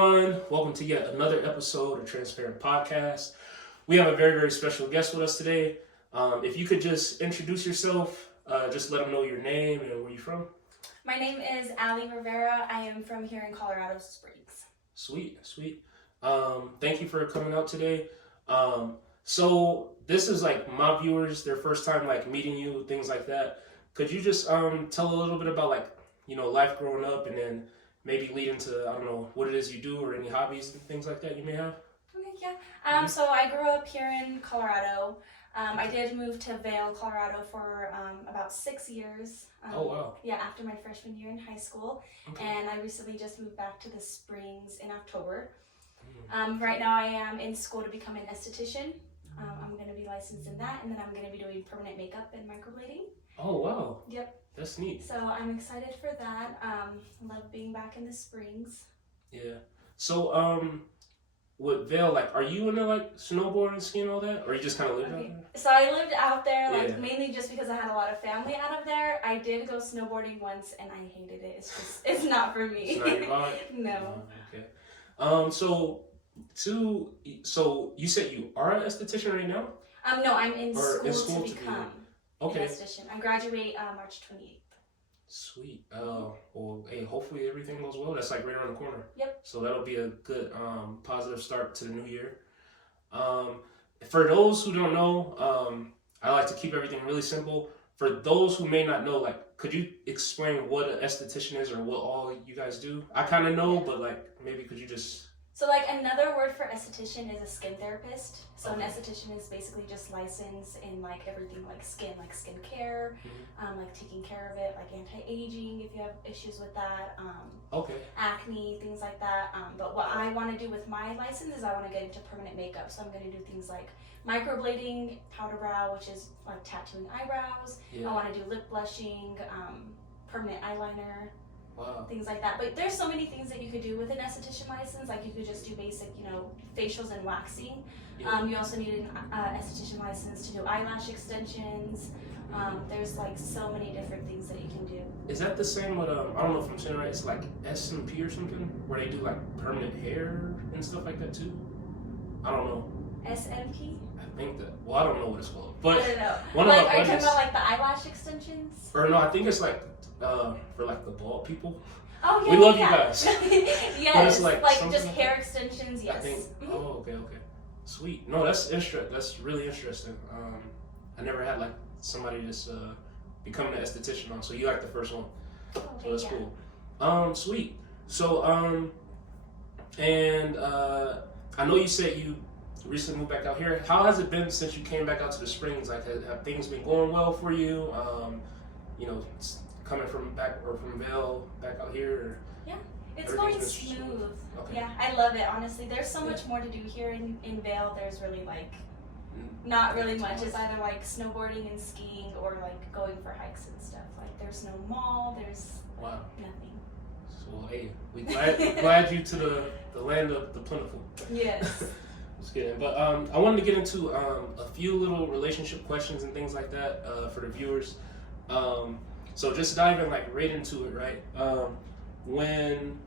everyone. Welcome to yet another episode of Transparent Podcast. We have a very, very special guest with us today. If you could just introduce yourself, just let them know your name and where you're from. My name is Allie Rivera. I am from here in Colorado Springs. Sweet. Thank you for coming out today. So this is like my viewers, their first time like meeting you, things like that. Could you just tell a little bit about like, life growing up and then maybe lead into, I don't know, what it is you do or any hobbies and things like that you may have? Okay, yeah. So I grew up here in Colorado. I did move to Vail, Colorado for about 6 years. Oh, wow. Yeah, after my freshman year in high school. Okay. And I recently just moved back to the Springs in October. Right now I am in school to become an esthetician. I'm going to be licensed in that, and then I'm going to be doing permanent makeup and microblading. Oh, wow. Yep. That's neat. So I'm excited for that. I love being back in the Springs. Yeah. So, with Vail, like, are you into, like, snowboarding, skiing, all that? Or you just kind of lived out there? So I lived out there, mainly just because I had a lot of family out of there. I did go snowboarding once, and I hated it. It's not for me. It's not your vibe? No. Okay. So you said you are an esthetician right now? No, I'm in school to become an esthetician. I graduate March 28th. Sweet. Well, hey, hopefully everything goes well. That's like right around the corner. Yep. So that'll be a good positive start to the new year. For those who don't know, I like to keep everything really simple. For those who may not know, like, could you explain what an esthetician is or what all you guys do? I kind of know, but like maybe could you just... So like another word for esthetician is a skin therapist. So an esthetician is basically just licensed in like everything like skincare, like taking care of it, like anti-aging if you have issues with that, acne, things like that. But what I want to do with my license is I want to get into permanent makeup. So I'm going to do things like microblading, powder brow, which is like tattooing eyebrows. I want to do lip blushing, permanent eyeliner. Wow. Things like that. But there's so many things that you could do with an esthetician license. Like you could just do basic, facials and waxing. Yeah. You also need an esthetician license to do eyelash extensions. There's like so many different things that you can do. Is that the same with, I don't know if I'm saying it right, it's like S&P or something? Where they do like permanent hair and stuff like that too? I don't know. SMP? I think that, well, I don't know what it's called. But I don't know. One like, of my are you buddies, talking about like the eyelash extensions? Or no, I think it's like, for like the bald people. Oh yeah, we love you guys. Yes, but it's like just hair extensions. Yes. I think. Oh, okay. Sweet. No, that's interesting. That's really interesting. I never had like somebody just becoming an esthetician on. So you like the first one. Okay, so that's cool. Sweet. So and I know you said you recently moved back out here. How has it been since you came back out to the Springs? Like, have things been going well for you? Coming from Vail back out here? Yeah, it's going smooth. Okay. Yeah, I love it, honestly. There's so much more to do here in Vail. There's really like, not really much. It's either like snowboarding and skiing or like going for hikes and stuff. Like there's no mall, there's nothing. So hey, we glad you to the land of the plentiful. Yes. Just kidding. But I wanted to get into a few little relationship questions and things like that for the viewers. So just diving like right into it, right? When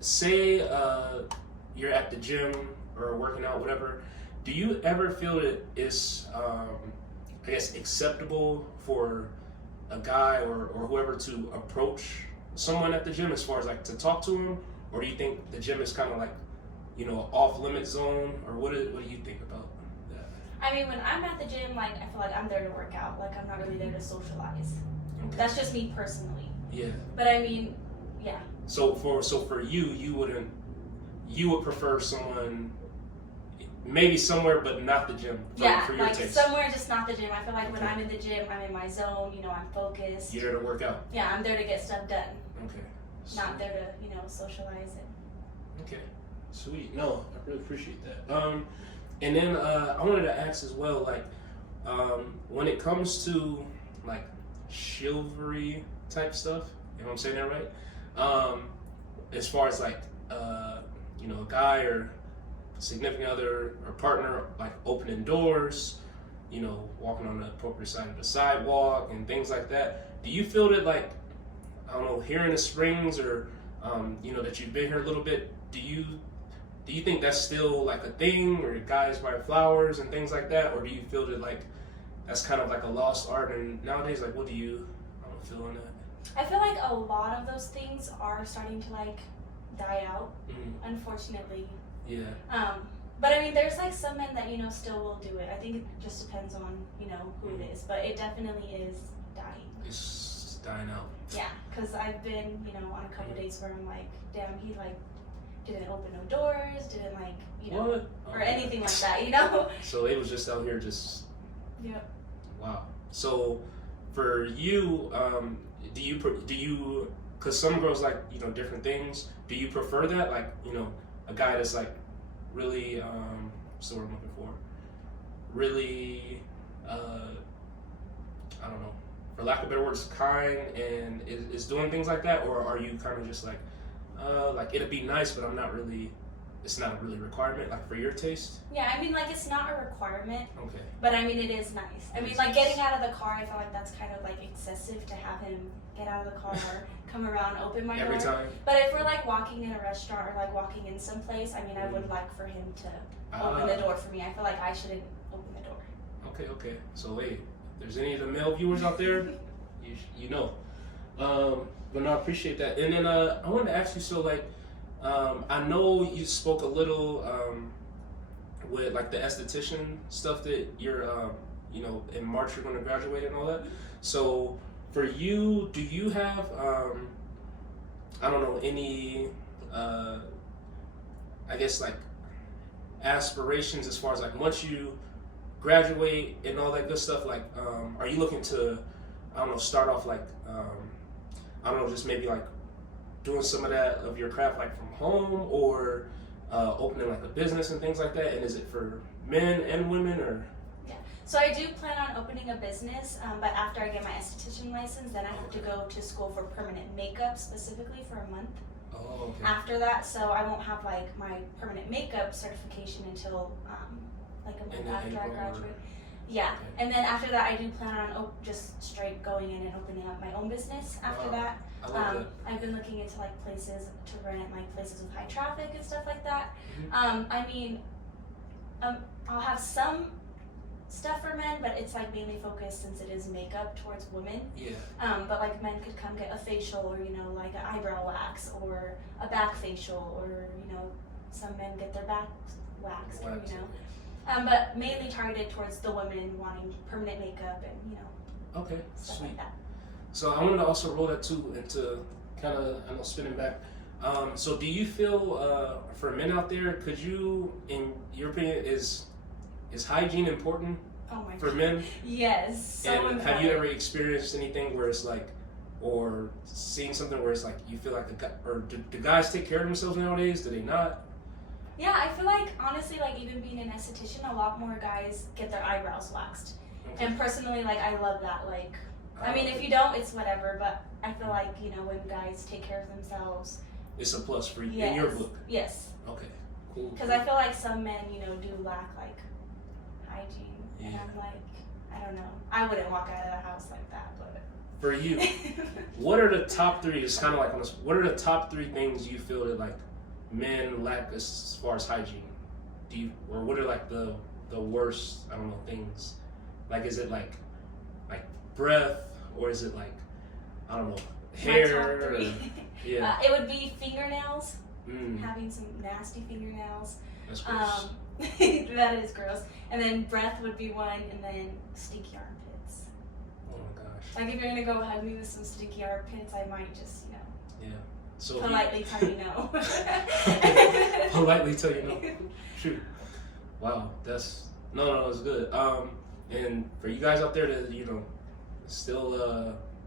say you're at the gym or working out, whatever, do you ever feel that it's I guess acceptable for a guy or whoever to approach someone at the gym as far as like to talk to him, or do you think the gym is kind of like off limit zone, or what do you think about that? I mean, when I'm at the gym, like I feel like I'm there to work out. Like I'm not really there to socialize. Okay. That's just me personally. Yeah. But I mean, yeah. So for you, you would prefer someone maybe somewhere but not the gym for your like taste. Somewhere just not the gym. I feel like when I'm in the gym, I'm in my zone, I'm focused. You're there to work out. Yeah, I'm there to get stuff done. Okay. Not there to, socialize it. Okay. Sweet. No, I really appreciate that. And then I wanted to ask as well, like, when it comes to like chivalry type stuff, you know what I'm saying that right? As far as like a guy or significant other or partner like opening doors, walking on the appropriate side of the sidewalk and things like that. Do you feel that like, I don't know, here in the Springs or you know, that you've been here a little bit, do you think that's still like a thing, where guys buy flowers and things like that, or do you feel that like that's kind of like a lost art? And nowadays, like, what do you feel on that? I feel like a lot of those things are starting to like die out, unfortunately. Yeah. But I mean, there's like some men that, you know, still will do it. I think it just depends on, you know, who it is, but it definitely is dying. It's dying out. Yeah, because I've been, you know, on a couple dates where I'm like, damn, he like didn't open no doors, didn't like, you know, What? or anything like that, you know? So it was just out here just. Yep. Wow. So for you, do you, because some girls like, you know, different things, do you prefer that? Like, you know, a guy that's like really, what's the word I'm looking for? Really, I don't know, for lack of better words, kind and is doing things like that? Or are you kind of just like it'd be nice, but it's not really a requirement, like for your taste? Yeah, I mean, like, it's not a requirement. Okay. But I mean, it is nice. I mean, like, getting out of the car, I feel like that's kind of like excessive to have him get out of the car, come around, open my door. Every time? But if we're like walking in a restaurant or like walking in some place, I mean, I would like for him to open the door for me. I feel like I shouldn't open the door. Okay. So hey, if there's any of the male viewers out there, you know. But no, I appreciate that. And then I wanted to ask you, so like, I know you spoke a little with like the esthetician stuff that you're, you know, in March you're going to graduate and all that. So for you, do you have, I don't know, any, I guess like aspirations as far as like once you graduate and all that good stuff, like, are you looking to, I don't know, start off like, I don't know, just maybe like doing some of that of your craft like from home, or opening like a business and things like that? And is it for men and women, or? Yeah, so I do plan on opening a business, but after I get my esthetician license, then I have to go to school for permanent makeup, specifically for a month. Oh, okay. After that, so I won't have like my permanent makeup certification until like a month after I graduate. Yeah, Okay. and then after that, I do plan on just straight going in and opening up my own business after that. I love that. I've been looking into like places to rent, like places with high traffic and stuff like that. I mean, I'll have some stuff for men, but it's like mainly focused, since it is makeup, towards women. Yeah. But like men could come get a facial, or you know, like an eyebrow wax, or a back facial, or you know, some men get their back waxed, or you know. But mainly targeted towards the women wanting permanent makeup and, you know, Okay, stuff sweet. like that. So I wanted to also roll that too into kind of, I know, spinning back. So do you feel, for men out there, could you, in your opinion, is hygiene important for men? Yes, so And important. have you ever experienced anything where it's like, or seen something where it's like you feel like do guys take care of themselves nowadays? Do they not? Yeah, I feel like, honestly, like, even being an esthetician, a lot more guys get their eyebrows waxed. Okay. And personally, like, I love that. Like, I mean, if you don't, it's whatever, but I feel like, you know, when guys take care of themselves, it's a plus for you, yes, in your book. Yes. Okay, cool. Because I feel like some men, you know, do lack, like, hygiene. Yeah. And I'm like, I don't know. I wouldn't walk out of the house like that, but. For you, what are the top three, it's kind of like on this, what are the top three things you feel that like men lack as far as hygiene? Do you, or what are like the worst, I don't know, things? Like, is it like breath, or is it like, I don't know, hair? My top three. Or, yeah. It would be fingernails. Mm, Having some nasty fingernails. that's gross. That is gross. And then breath would be one, and then stinky armpits. Oh my gosh. Like, if you're gonna go hug me with some stinky armpits, I might just, you know, Yeah. So politely tell you no. politely tell you no. Shoot. Wow, that's no, it's good. And for you guys out there that, you know, still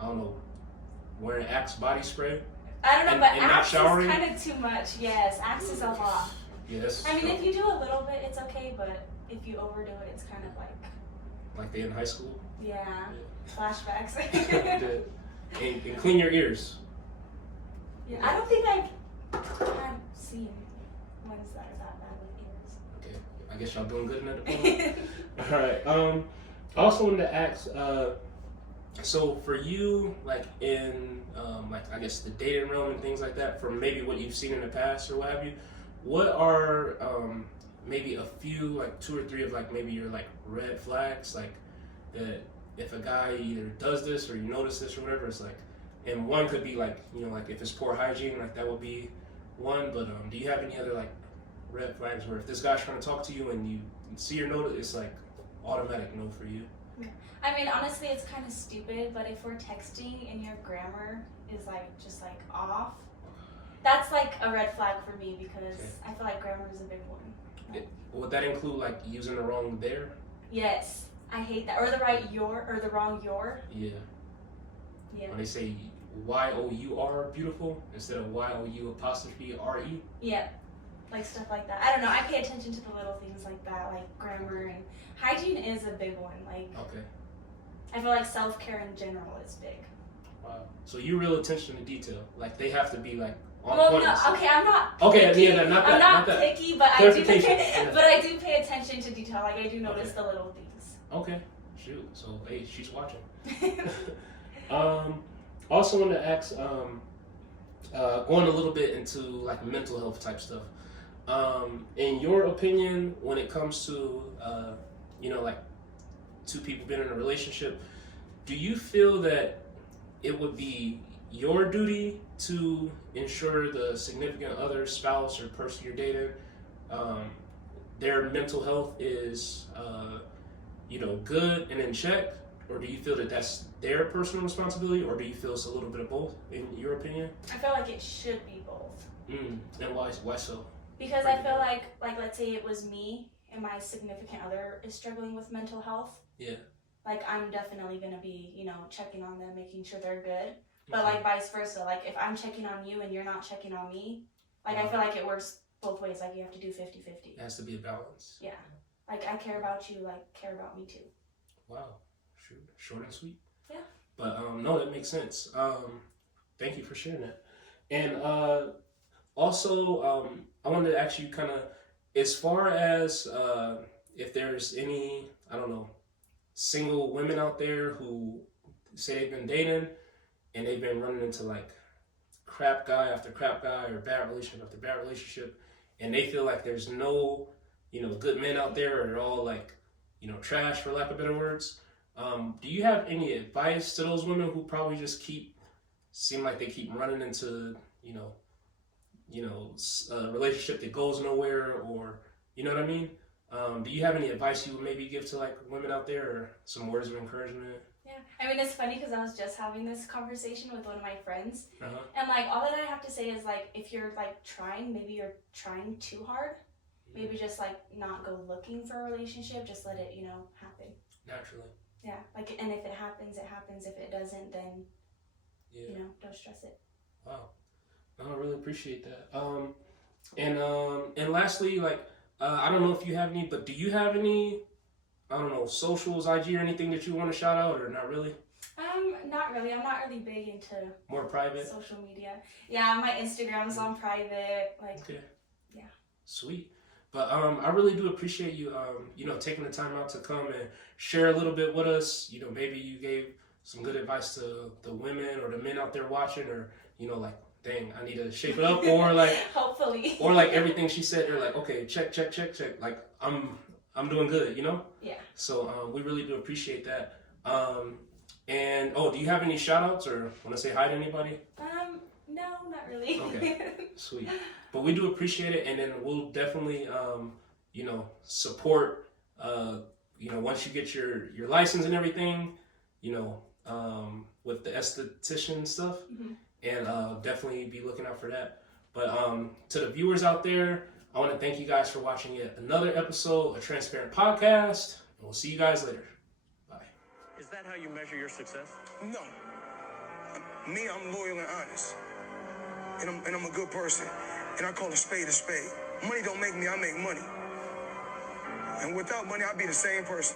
I don't know, wearing Axe body spray. I don't know, and but not Axe is showering? kind of too much. Yes, Axe is a lot. Yes. I mean, if you do a little bit, it's okay, but if you overdo it, it's kind of like they in high school. yeah, flashbacks. and clean your ears. Yeah, I don't think I've seen what is that bad with ears. Okay, I guess y'all doing good in that department. All right. I also wanted to ask, So for you, like in like I guess the dating realm and things like that, from maybe what you've seen in the past or what have you, what are maybe a few, like two or three of like maybe your like red flags, like that if a guy either does this or you notice this or whatever, it's like, and one could be like, you know, like if it's poor hygiene, like that would be one. But do you have any other like red flags where if this guy's trying to talk to you and you see your note, it's like automatic no for you? I mean, honestly, it's kind of stupid, but if we're texting and your grammar is like just like off, that's like a red flag for me because I feel like grammar is a big one. Would that include like using the wrong there? Yes, I hate that. Or the right your or the wrong your. Yeah. Yeah. When they say Y-O-U-R beautiful instead of Y-O-U''R-E. Yeah. Like stuff like that. I don't know. I pay attention to the little things like that, like grammar and hygiene is a big one. Like. Okay. I feel like self-care in general is big. Wow. So you real attention to detail. Like they have to be like on well, point. no, okay, I'm not okay, picky. yeah, not that. I'm not not that. picky, but I do but I do pay attention to detail. Like I do notice the little things. Okay. Shoot. So hey, she's watching. Also want to ask going a little bit into like mental health type stuff. In your opinion, when it comes to you know, like two people being in a relationship, do you feel that it would be your duty to ensure the significant other, spouse, or person you're dating, their mental health is, you know, good and in check, or do you feel that that's their personal responsibility, or do you feel it's a little bit of both, in your opinion? I feel like it should be both. And why so? Because I feel like let's say it was me and my significant other is struggling with mental health. Yeah. Like I'm definitely gonna be, you know, checking on them, making sure they're good. But like vice versa, like if I'm checking on you and you're not checking on me, like I feel like it works both ways. Like you have to do 50-50. It has to be a balance. Yeah. Like I care about you, like care about me too. Wow. Short and sweet. Yeah. But no, that makes sense. Thank you for sharing that. And also, I wanted to ask you kind of, as far as if there's any, I don't know, single women out there who say they've been dating and they've been running into like crap guy after crap guy or bad relationship after bad relationship, and they feel like there's no, you know, good men out there, or they're all like, you know, trash for lack of better words. Do you have any advice to those women who probably just seem like they keep running into, you know, a relationship that goes nowhere, or, you know what I mean? Do you have any advice you would maybe give to like women out there, or some words of encouragement? Yeah, I mean, it's funny because I was just having this conversation with one of my friends, and like all that I have to say is like, if you're like trying, maybe you're trying too hard, maybe just like not go looking for a relationship, just let it, you know, happen. Naturally. Yeah, like, and if it happens, it happens. If it doesn't, then, you know, don't stress it. Wow. No, I really appreciate that. And lastly, like, I don't know if you have any, but do you have any, I don't know, socials, IG, or anything that you want to shout out, or not really? Not really. I'm not really big into more private social media. Yeah, my Instagram's on private. Like, okay. Yeah. Sweet. But I really do appreciate you, you know, taking the time out to come and share a little bit with us. You know, maybe you gave some good advice to the women or the men out there watching, or, you know, like, dang, I need to shape it up, or like, hopefully, or like everything she said, they're like, okay, check. Like, I'm doing good, you know? Yeah. So we really do appreciate that. And do you have any shout outs or want to say hi to anybody? No, not really. Okay, sweet. But we do appreciate it, and then we'll definitely, you know, support, you know, once you get your license and everything, you know, with the esthetician stuff, and definitely be looking out for that. But to the viewers out there, I want to thank you guys for watching yet another episode of Transparent Podcast, and we'll see you guys later. Bye. Is that how you measure your success? No. Me, I'm loyal and honest. And I'm a good person. And I call a spade a spade. Money don't make me, I make money. And without money, I'd be the same person.